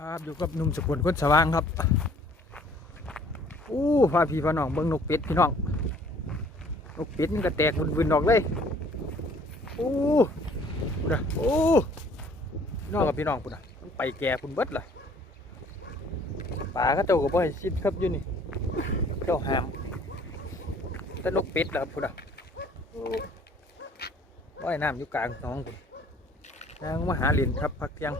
ครับอยู่กับนุ่มสกุลคนสว่างครับอู้พาพี่พาน้องเบิ่งนกเป็ดพี่น้องนกเป็ดนี่ก็แตกวุ่นๆออกเลยอู้ปุ่นอะโอ้พี่น้องกับพี่น้องปุ่นอะมันไปแก่ปุ่นเบิดล่ะป่าเขาเจ้าก็บ่ให้ชิดครับอยู่นี่เจ้าหามแต่นกเป็ดล่ะปุ่นอะโอ้ว่ายน้ำอยู่กลางหน้องปุ่นนางมาหาเหรียญครับพักเที่ยง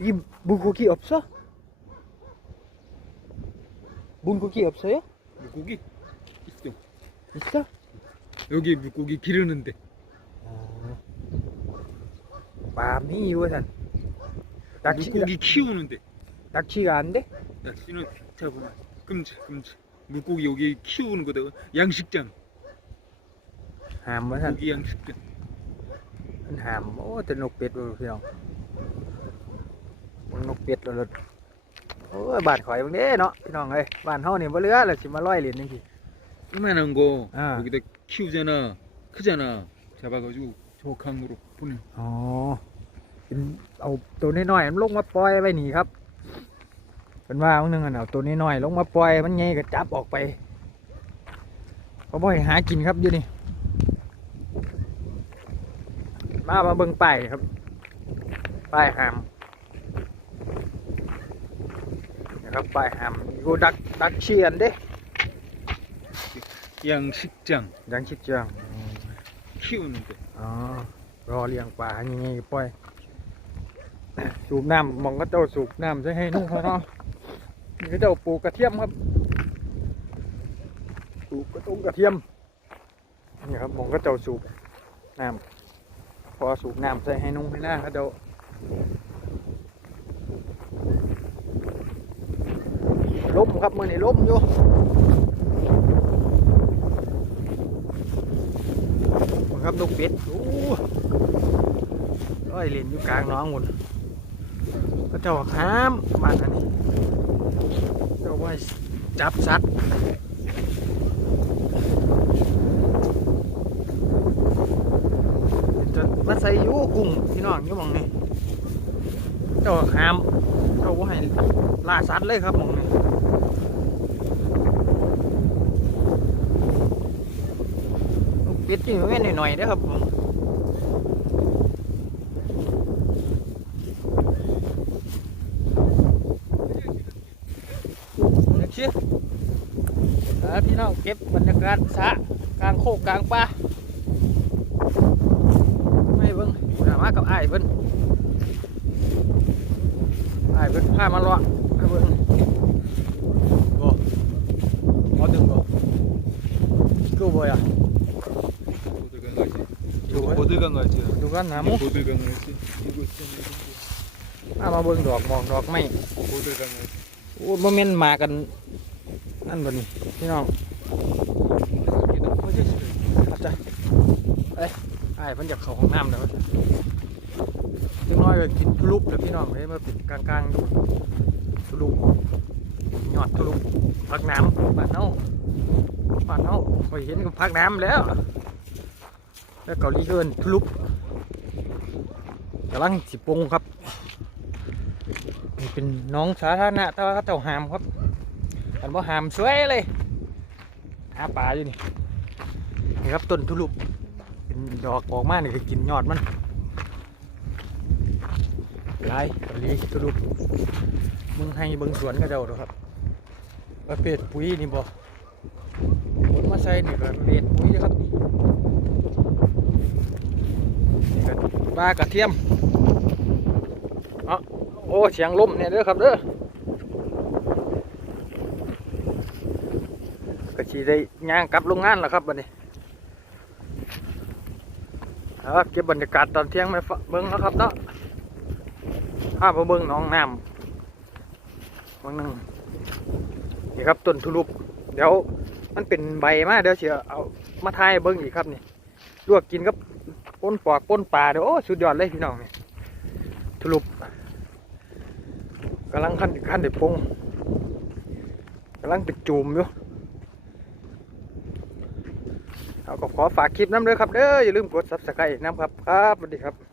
이 물고기 없어? 물고기 없어요? 물고기 있어. 있어? 여기 물고기 기르는데. 마미 이거는 낙지 물고기 키우는데. 낙지가 안 돼? 낚시는 잡으면 금지 금지. 물고기 여기 키우는 거다. 양식장 한번 물고기 양식장 한번 어떤 녹배도 그냥 Anh hàm ô tên nục biệt rồi phải không Con nục biệt rồi lật ôi bạn khỏi bằng đế nóพี่น้องเอ้ยบ้านเฮานี่บ่เหลือแล้วสิมาร้อยเหรียญนึงสิ 이만한 거 아. 여기다 키우잖아. 크잖아. 잡아가지고 저 강으로 보내. อ๋อเป็นเอาตัวน้อยๆมันลงมาปล่อยไว้นี่ครับเป็นว่าวันหนึงอะเอาตัวน้อยๆลงมาปล่อยมันไงก็จับออกไปเขาบ่ให้หากินครับอยู่นี่ มามาเบิ่งป้ายครับ ป้ายหาม ครับไปหามกูดักดักเชียนเด้ยังชิดจังยังชิดจังคิวนึงเดอ๋อรอเลี้ยงปลาอย่างงี้ป่อยสูบน้ำมองก็เจ้าสูบน้ำใช่ให้นุ่งเขาเนาะนี่ก็เจ้าปลูกกระเทียมครับปลูกกระตุ้งกระเทียมนี่ครับมองก็เจ้าสูบน้ำพอสูบน้ำใส่ให้นุ่งให้หน้าเขาเจ้า ล้มครับมือนี่ล้มอยู่ครับนกเป็ดโอ้ร้อยเหรียญอยู่กลางน้องหมดก็เจ้าห้ามบ้าอันนี้เจ้าไว้จับสัตว์จะมาใส่อยูกุ้งพี่น้องอยู่หมองนี่เจ้าห้าม เจ้าให้ล่าสัตว์เลยครับหมองนี่ป็ดนี่มันแม่นหน่อยๆด้ครับผมเด็กเชี่ยแล้วพี่น้องเก็บบรรยากาศสะกลางโคกกลางป่าไม่เบิ้งหามากับไอ้เบิ้งายเบิ้งพามาเลาะให้เบิ้งบ่เอาดึงบ่กูบ่อ่ะ 보들 강아지. 이거 보들 강아지야. ดูกันหาหมุ 이거 보들 강아지. 이거 있잖아. มามาเบิ้งดอกหมอกดอกไม้ 이거 보들 강아지. โอ้บ่แม่นมากันนั่นบ่นี่พี่น้อง 여기다 화장실. อาจจะเอ้ยไอ้ายเพิ่นอยากเข้าห้องน้ำแล้ว จังน้อยก็กินทุลุปแล้วพี่น้องเลยมาปิดกลางๆดูทุลุปยอดทุลุปพักน้ำบ้านเฮาบ้านเฮาไปเห็นก็พักน้ำแล้ว แล้วเกาหลีเกินทุลุปกำลังสิปงครับนี่เป็นน้องสาธารณะแต่ว่าเจ้าหามครับอันว่าหามสวยเลยหาปลาอยู่นี่นี่ครับต้นทุลุปเป็นดอกออกมานี่ก็กินยอดมัน ลายลีทุลุปมึงให้เบิงสวนก็เจ้าด้อครับประเภทปุ๋ยนี่บ่ผลมาใส่นี่ประเภทปุ๋ยเด้อครับนี่ก็ปลากระเทียมอ้าโอ้เสียงลมเนี่ยเด้อครับเด้อก็สิได้ย่างกลับโรงงานแล้วครับบัดนี้ครับเก็บบรรยากาศตอนเที่ยงมาเบิ้งแล้วครับเนาะ ภาพมาเบิ้งน้องน้ำวันหนึ่งนี่ครับต้นทุลุปเดี๋ยวมันเป็นใบมาเดี๋ยวเสียเอามาทายเบิ้งอีกครับนี่ลวกกินกับป้นปอกป้นปลาเดี๋ยวโอ้สุดยอดเลยพี่น้องนี่ทุลุปกำลังขั้นขั้นเด็ดพงกำลังไปจูมอยู่เอาก็ขอฝากคลิปน้ำเด้อครับเด้ออย่าลืมกด subscribe น้ำครับ ครับสวัสดีครับ